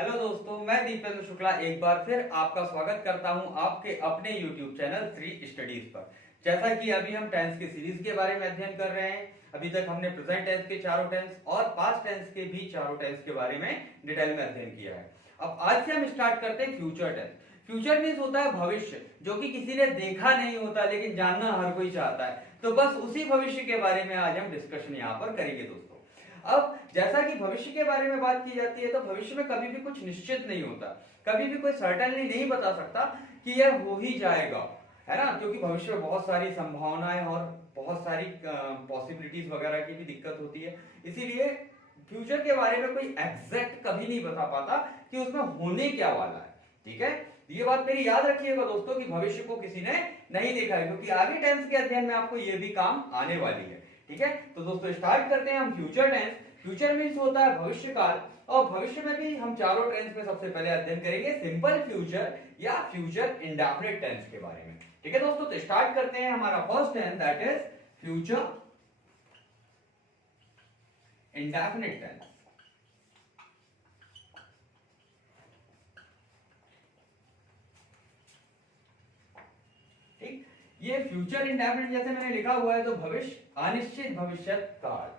Hello दोस्तों, मैं दीपेंद्र शुक्ला एक बार फिर आपका स्वागत करता हूं आपके अपने YouTube चैनल 3 स्टडीज पर। जैसा कि अभी हम टेंस के सीरीज के बारे में अध्ययन कर रहे हैं। अभी तक हमने प्रेजेंट टेंस के चारों टेंस और पास्ट टेंस के भी चारों टेंस के बारे में डिटेल में अध्ययन किया है। अब आज से हम स्टार्ट करते हैं फ्यूचर टेंस। फ्यूचर मीन्स होता है भविष्य, जो कि किसी ने देखा नहीं होता लेकिन जानना हर कोई चाहता है। तो बस उसी भविष्य के बारे में आज हम डिस्कशन यहाँ पर करेंगे दोस्तों। अब जैसा कि भविष्य के बारे में बात की जाती है, तो भविष्य में कभी भी कुछ निश्चित नहीं होता, कभी भी कोई सर्टेनली नहीं बता सकता कि यह हो ही जाएगा, है ना। क्योंकि भविष्य में बहुत सारी संभावनाएं और बहुत सारी पॉसिबिलिटीज वगैरह की भी दिक्कत होती है। इसीलिए फ्यूचर के बारे में कोई एग्जैक्ट कभी नहीं बता पाता कि उसमें होने क्या वाला है। ठीक है, ये बात मेरी याद रखिएगा दोस्तों कि भविष्य को किसी ने नहीं देखा है, क्योंकि आगे टेंस के अध्ययन में आपको ये भी काम आने वाली है। ठीक है, तो दोस्तों स्टार्ट करते हैं हम फ्यूचर टेंस। फ्यूचर मीन्स होता है भविष्य काल, और भविष्य में भी हम चारों टेंस में सबसे पहले अध्ययन करेंगे सिंपल फ्यूचर या फ्यूचर इंडेफिनिट टेंस के बारे में। ठीक है दोस्तों, तो स्टार्ट करते हैं हमारा first tense, that is future indefinite tense. ठीक, ये फ्यूचर इंडेफिनिट जैसे मैंने लिखा हुआ है तो भविष्य, अनिश्चित भविष्यत काल।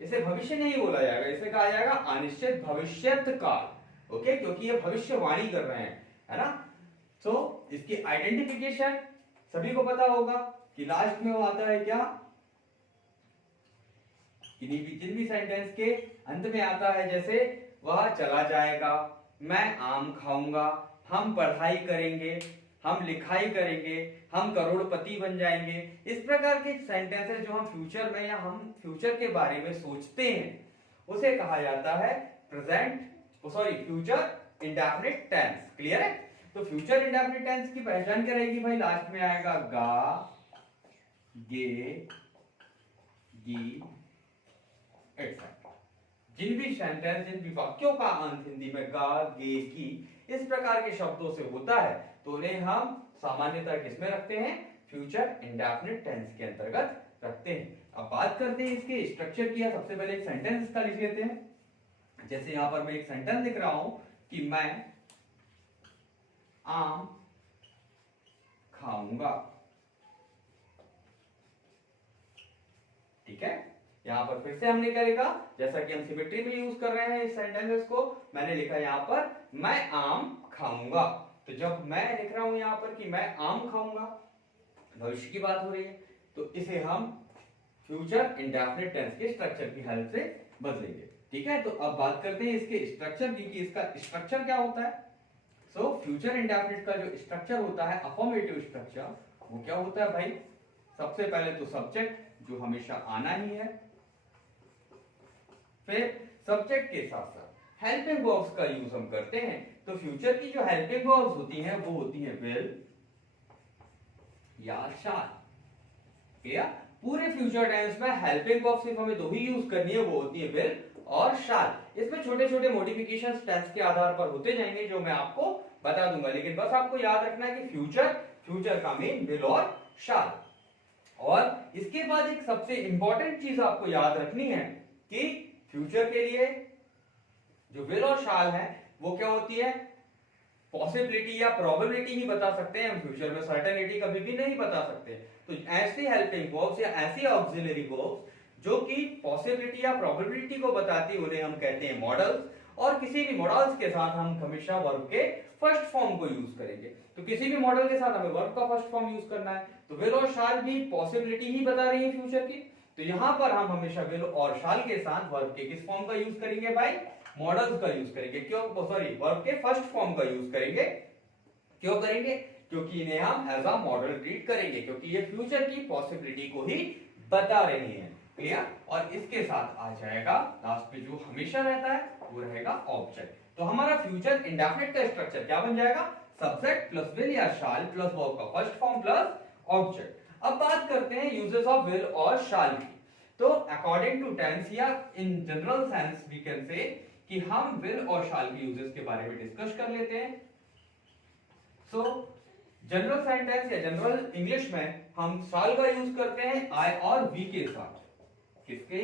इसे भविष्य नहीं बोला जाएगा, इसे कहा जाएगा अनिश्चित भविष्यत काल। ओके, क्योंकि ये भविष्यवाणी कर रहे हैं, है ना। तो इसकी आइडेंटिफिकेशन सभी को पता होगा कि लास्ट में वो आता है क्या, जिन भी सेंटेंस के अंत में आता है, जैसे वह चला जाएगा, मैं आम खाऊंगा, हम पढ़ाई करेंगे, हम लिखाई करेंगे, हम करोड़पति बन जाएंगे। इस प्रकार के सेंटेंसेस जो हम फ्यूचर में या हम फ्यूचर के बारे में सोचते हैं उसे कहा जाता है फ्यूचर इंडेफिनिट टेंस। क्लियर है। तो फ्यूचर इंडेफिनिट टेंस की पहचान क्या रहेगी भाई, लास्ट में आएगा गा, गे, गी, एक्सेट्रा। जिन भी सेंटेंस, जिन भी वाक्यों का अंत हिंदी में गा, गे, गी इस प्रकार के शब्दों से होता है तो उन्हें हम सामान्यतः किसमें रखते हैं, फ्यूचर इंडेफिनिट टेंस के अंतर्गत रखते हैं। अब बात करते हैं इसके स्ट्रक्चर की। सबसे पहले एक सेंटेंस इसका लिख लेते हैं। जैसे यहां पर मैं एक सेंटेंस लिख रहा हूं कि मैं आम खाऊंगा। ठीक है, यहां पर फिर से हमने क्या लिखा, जैसा कि हम सिमेट्री में यूज कर रहे हैं इस सेंटेंसेस को, मैंने लिखा यहां पर मैं आम खाऊंगा। तो जब मैं लिख रहा हूं यहां पर कि मैं आम खाऊंगा, भविष्य की बात हो रही है, तो इसे हम फ्यूचर इंडेफिनिट टेंस के स्ट्रक्चर की हेल्प से बदलेंगे। ठीक है, तो अब बात करते हैं इसके स्ट्रक्चर की कि इसका स्ट्रक्चर क्या होता है। सो फ्यूचर इंडेफिनिट का जो स्ट्रक्चर होता है, अफर्मेटिव स्ट्रक्चर, वो क्या होता है भाई। सबसे पहले तो सब्जेक्ट जो हमेशा आना ही है, फिर सब्जेक्ट के साथ साथ हेल्पिंग वर्ब्स का यूज हम करते हैं। तो फ्यूचर की जो हेल्पिंग वर्ब्स होती हैं वो होती हैं विल या शाल। या पूरे फ्यूचर टेंस में हेल्पिंग वर्ब सिर्फ हमें दो ही यूज करनी है, वो होती है विल और शाल। इसमें छोटे छोटे मॉडिफिकेशंस टेंस के आधार पर होते जाएंगे जो मैं आपको बता दूंगा, लेकिन बस आपको याद रखना है कि फ्यूचर का मीन विल और शाल। और इसके बाद एक सबसे इंपॉर्टेंट चीज आपको याद रखनी है कि फ्यूचर के लिए जो विल और शाल है वो क्या होती है, पॉसिबिलिटी या प्रोबेबिलिटी ही बता सकते हैं हम फ्यूचर में, सर्टेनिटी कभी भी नहीं बता सकते। तो ऐसी हेल्पिंग वर्ब्स या ऐसी ऑक्सिलरी वर्ब्स जो कि पॉसिबिलिटी या प्रोबेबिलिटी को बताती है उन्हें हम कहते हैं मॉडल्स। और किसी भी मॉडल्स के साथ हम हमेशा वर्ब के फर्स्ट फॉर्म को यूज करेंगे। तो किसी भी मॉडल के साथ हमें वर्ब का फर्स्ट फॉर्म यूज करना है, तो विल और शाल भी पॉसिबिलिटी ही बता रही है फ्यूचर की। तो यहां पर हम हमेशा विल और शाल के साथ वर्ब के किस फॉर्म का यूज करेंगे भाई, मॉडल्स का यूज करेंगे। क्यों, वर्ब के फर्स्ट फॉर्म का यूज करेंगे। क्यों करेंगे, क्योंकि इन्हें हम एज अ मॉडल ट्रीट करेंगे, क्योंकि ये फ्यूचर की पॉसिबिलिटी को ही बता रही है। क्लियर। और इसके साथ आ जाएगा लास्ट में जो हमेशा रहता है वो रहेगा ऑब्जेक्ट। तो हमारा फ्यूचर इंडेफिनिट का स्ट्रक्चर क्या बन जाएगा, सब्जेक्ट प्लस विल या शाल प्लस वर्ब का फर्स्ट फॉर्म प्लस ऑब्जेक्ट। अब बात करते हैं यूजेस ऑफ विल और शाल की। तो अकॉर्डिंग टू टेंस या in general sense we can say कि हम विल और शाल के यूजेस के बारे में डिस्कस कर लेते हैं। सो जनरल सेंटेंस या जनरल इंग्लिश में हम शाल का यूज करते हैं आई और वी के साथ। किसके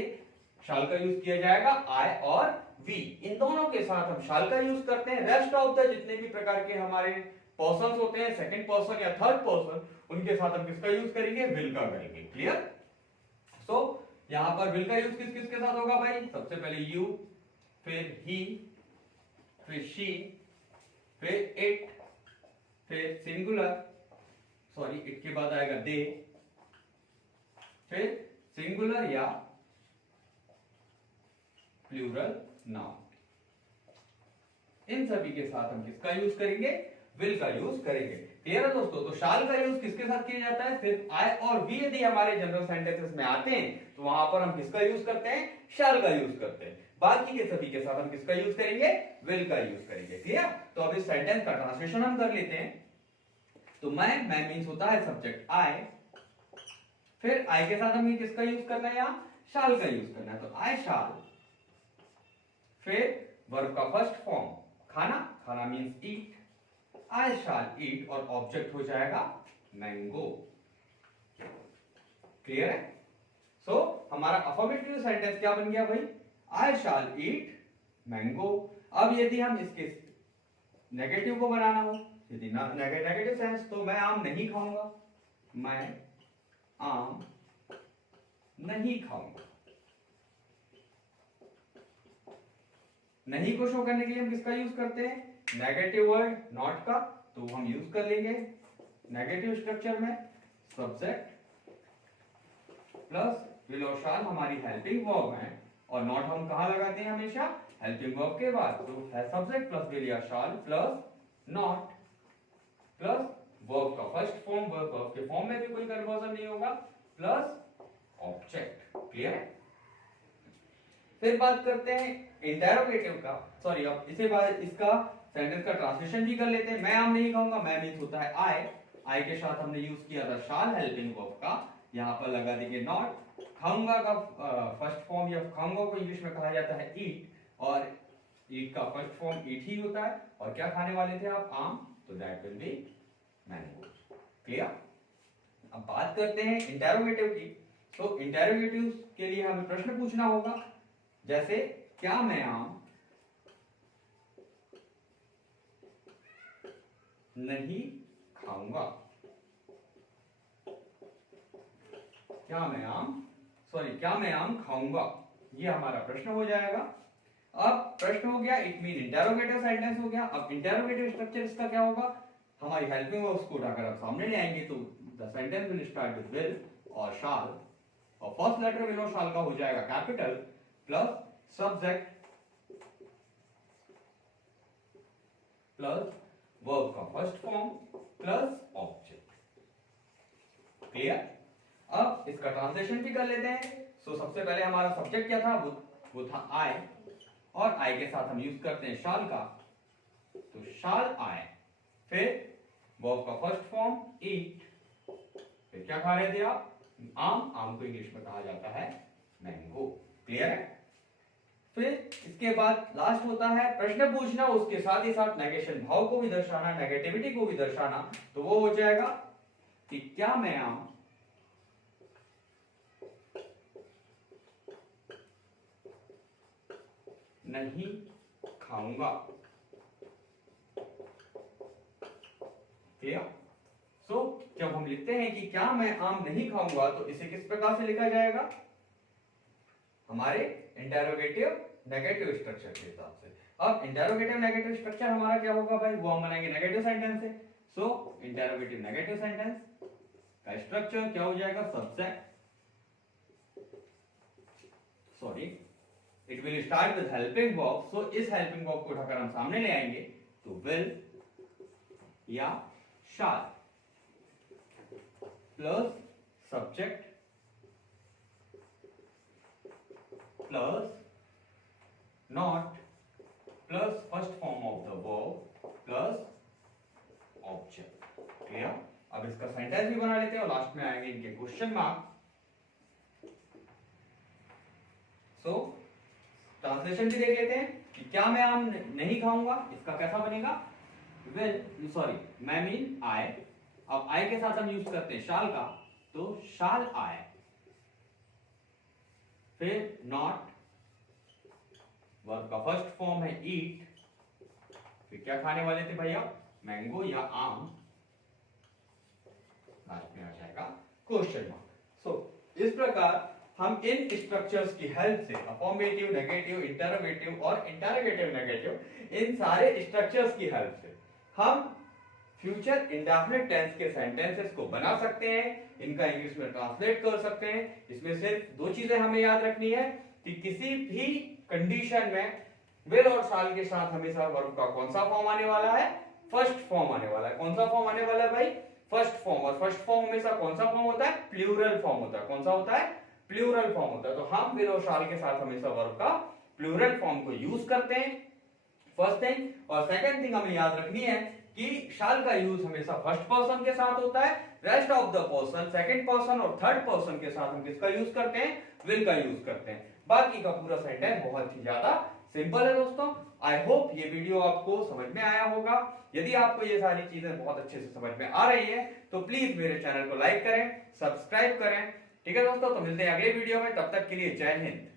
शाल का यूज किया जाएगा, आई और वी, इन दोनों के साथ हम शाल का यूज करते हैं। रेस्ट ऑफ द जितने भी प्रकार के हमारे पर्सन्स होते हैं, सेकंड पर्सन या थर्ड पर्सन, उनके साथ हम किसका यूज करेंगे? विल का करेंगे। क्लियर? सो यहां पर विल का यूज किस किस के साथ होगा भाई? सबसे पहले यू, फिर ही, फिर शी, फिर इट, फिर सिंगुलर, सॉरी इट के बाद आएगा दे, फिर सिंगुलर या प्लूरल नाउन। इन सभी के साथ हम किसका यूज करेंगे? विल का यूज करेंगे। क्लियर है दोस्तों? तो शाल का यूज किसके साथ किया जाता है? सिर्फ आई और वी यदि हमारे जनरल सेंटेंसेस में आते हैं तो वहां पर हम किसका यूज करते हैं? शाल का यूज करते हैं। बाकी के सभी के साथ हम किसका यूज करेंगे? विल का यूज करेंगे। क्लियर? तो अब इस सेंटेंस का ट्रांसलेशन हम कर लेते हैं। तो मैं मीन्स होता है सब्जेक्ट आई, फिर आई के साथ हमें किसका यूज करना है? यहां शाल का यूज करना है। तो आई शाल, फिर वर्ब का फर्स्ट फॉर्म खाना, खाना मीन्स ईट, आई शाल ईट और ऑब्जेक्ट हो जाएगा मैंगो। क्लियर है? सो हमारा अफर्मेटिव सेंटेंस क्या बन गया भाई? आई शाल ईट मैंगो। अब यदि हम इसके नेगेटिव को बनाना हो, यदि नेगेटिव सेंस, तो मैं आम नहीं खाऊंगा, मैं आम नहीं खाऊंगा। नहीं को शो करने के लिए हम किसका यूज करते हैं? नेगेटिव वर्ड नॉट का, तो हम यूज कर लेंगे नेगेटिव स्ट्रक्चर में सब्जेक्ट प्लस विल और शाल हमारी हेल्पिंग वर्ब है, और नॉट हम कहां लगाते हैं? हमेशा हेल्पिंग वर्ब के बाद। तो है सब्जेक्ट प्लस विल या shall plus not plus verb का फर्स्ट फॉर्म, वर्ब के फॉर्म में भी कोई कन्वर्जन नहीं होगा, प्लस ऑब्जेक्ट। क्लियर है? फिर बात करते हैं इंटेरोगेटिव का, सॉरी अब इसे बाद इसका सेंटेंस का ट्रांसलेशन भी कर लेते हैं। मैं आम नहीं खाऊंगा, मैं मीन्स होता है आई के साथ हमने यूज किया था शाल हेल्पिंग वर्ब का, यहां पर लगा देंगे नॉट। खाऊंगा का फर्स्ट फॉर्म या खाऊंगा को इंग्लिश में कहा जाता है ईट, और ईट का फर्स्ट फॉर्म ईट ही होता है, और क्या खाने वाले थे आप? आम, तो that will be mango. Clear? अब बात करते हैं इंटेरोगेटिव की। तो इंटेरोगेटिव के लिए हमें प्रश्न पूछना होगा, जैसे क्या मैं आम नहीं खाऊंगा? क्या मैं आम खाऊंगा? ये हमारा प्रश्न हो जाएगा। अब प्रश्न हो गया, इट मीन इंटेरोगेटिव सेंटेंस हो गया। अब इंटेरोगेटिव स्ट्रक्चर इसका क्या होगा? हमारी हेल्पिंग वर्ब्स को उठाकर आप सामने ले आएंगे, तो the sentence will start with will और शाल, और फर्स्ट लेटर विल और शाल का हो जाएगा capital plus subject plus verb का first form plus object. Clear? अब इसका ट्रांसलेशन भी कर लेते हैं। सो सबसे पहले हमारा सब्जेक्ट क्या था? वो था आई, और आई के साथ हम यूज करते हैं शाल का, तो शाल आई, फिर वर्ब का फर्स्ट फॉर्म ईट, फिर क्या खा रहे थे आप? आम, आम को इंग्लिश में कहा जाता है मैंगो। क्लियर है? फिर इसके बाद लास्ट होता है प्रश्न पूछना, उसके साथ ही साथ नेगेशन भाव को भी दर्शाना, नेगेटिविटी को भी दर्शाना। तो वो हो जाएगा कि क्या मैं आम नहीं खाऊंगा? क्लियर? सो जब हम लिखते हैं कि क्या मैं आम नहीं खाऊंगा, तो इसे किस प्रकार से लिखा जाएगा? हमारे इंटेरोगेटिव नेगेटिव स्ट्रक्चर के हिसाब से। अब इंटेरोगेटिव नेगेटिव स्ट्रक्चर हमारा क्या होगा भाई? वो हम बनाएंगे नेगेटिव सेंटेंस से। सो इंटेरोगेटिव नेगेटिव सेंटेंस का स्ट्रक्चर क्या हो जाएगा? Subject, sorry it will start with helping verb, so इस हेल्पिंग वर्ब को उठाकर हम सामने ले आएंगे, तो विल या shall plus subject plus not plus first form of the verb plus object. Clear? अब इसका सेंटेंस भी बना लेते हैं और लास्ट में आएंगे इनके क्वेश्चन मार्क। सो ट्रांसलेशन भी देख लेते हैं कि क्या मैं आम नहीं खाऊंगा, इसका कैसा बनेगा? विल, सॉरी मैं मीन आई, अब आई के साथ हम यूज करते हैं शाल का, तो शाल आई, फिर नॉट वर्ब का फर्स्ट फॉर्म है ईट, फिर क्या खाने वाले थे भैया, मैंगो या आम, लास्ट में आ जाएगा क्वेश्चन मार्क। सो इस प्रकार हम इन स्ट्रक्चर्स की हेल्प से अफर्मेटिव, नेगेटिव, इंटरोगेटिव और इंटरोगेटिव नेगेटिव, इन सारे स्ट्रक्चर्स की हेल्प से हम फ्यूचर इंडेफिनिट टेंस के सेंटेंसेस को बना सकते हैं, इनका इंग्लिश में ट्रांसलेट कर सकते हैं। इसमें सिर्फ दो चीजें हमें याद रखनी है कि किसी भी कंडीशन में विल और शाल के साथ हमेशा वर्ब का कौन सा फॉर्म आने वाला है, फर्स्ट फॉर्म आने वाला है। कौन सा फॉर्म आने वाला है भाई, फर्स्ट फॉर्म। और फर्स्ट फॉर्म हमेशा कौन सा फॉर्म होता है, प्लूरल फॉर्म होता है। कौन सा होता है, प्लूरल फॉर्म होता है। तो हम विल और शाल के साथ हमेशा वर्ब का प्लूरल फॉर्म को यूज करते हैं, फर्स्ट थिंग। और सेकंड थिंग हमें याद रखनी है कि शाल का यूज हमेशा फर्स्ट पर्सन के साथ होता है, rest of the person second person और थर्ड पर्सन के साथ हम किसका यूज करते हैं, विल का यूज करते हैं। बाकी का पूरा सेंटेंस बहुत ही ज्यादा सिंपल है दोस्तों। आई होप ये वीडियो आपको समझ में आया होगा। यदि आपको ये सारी चीजें बहुत अच्छे से समझ में आ रही है तो प्लीज मेरे चैनल को लाइक करें, सब्सक्राइब करें। ठीक है दोस्तों, तो मिलते हैं अगले वीडियो में, तब तक के लिए जय हिंद।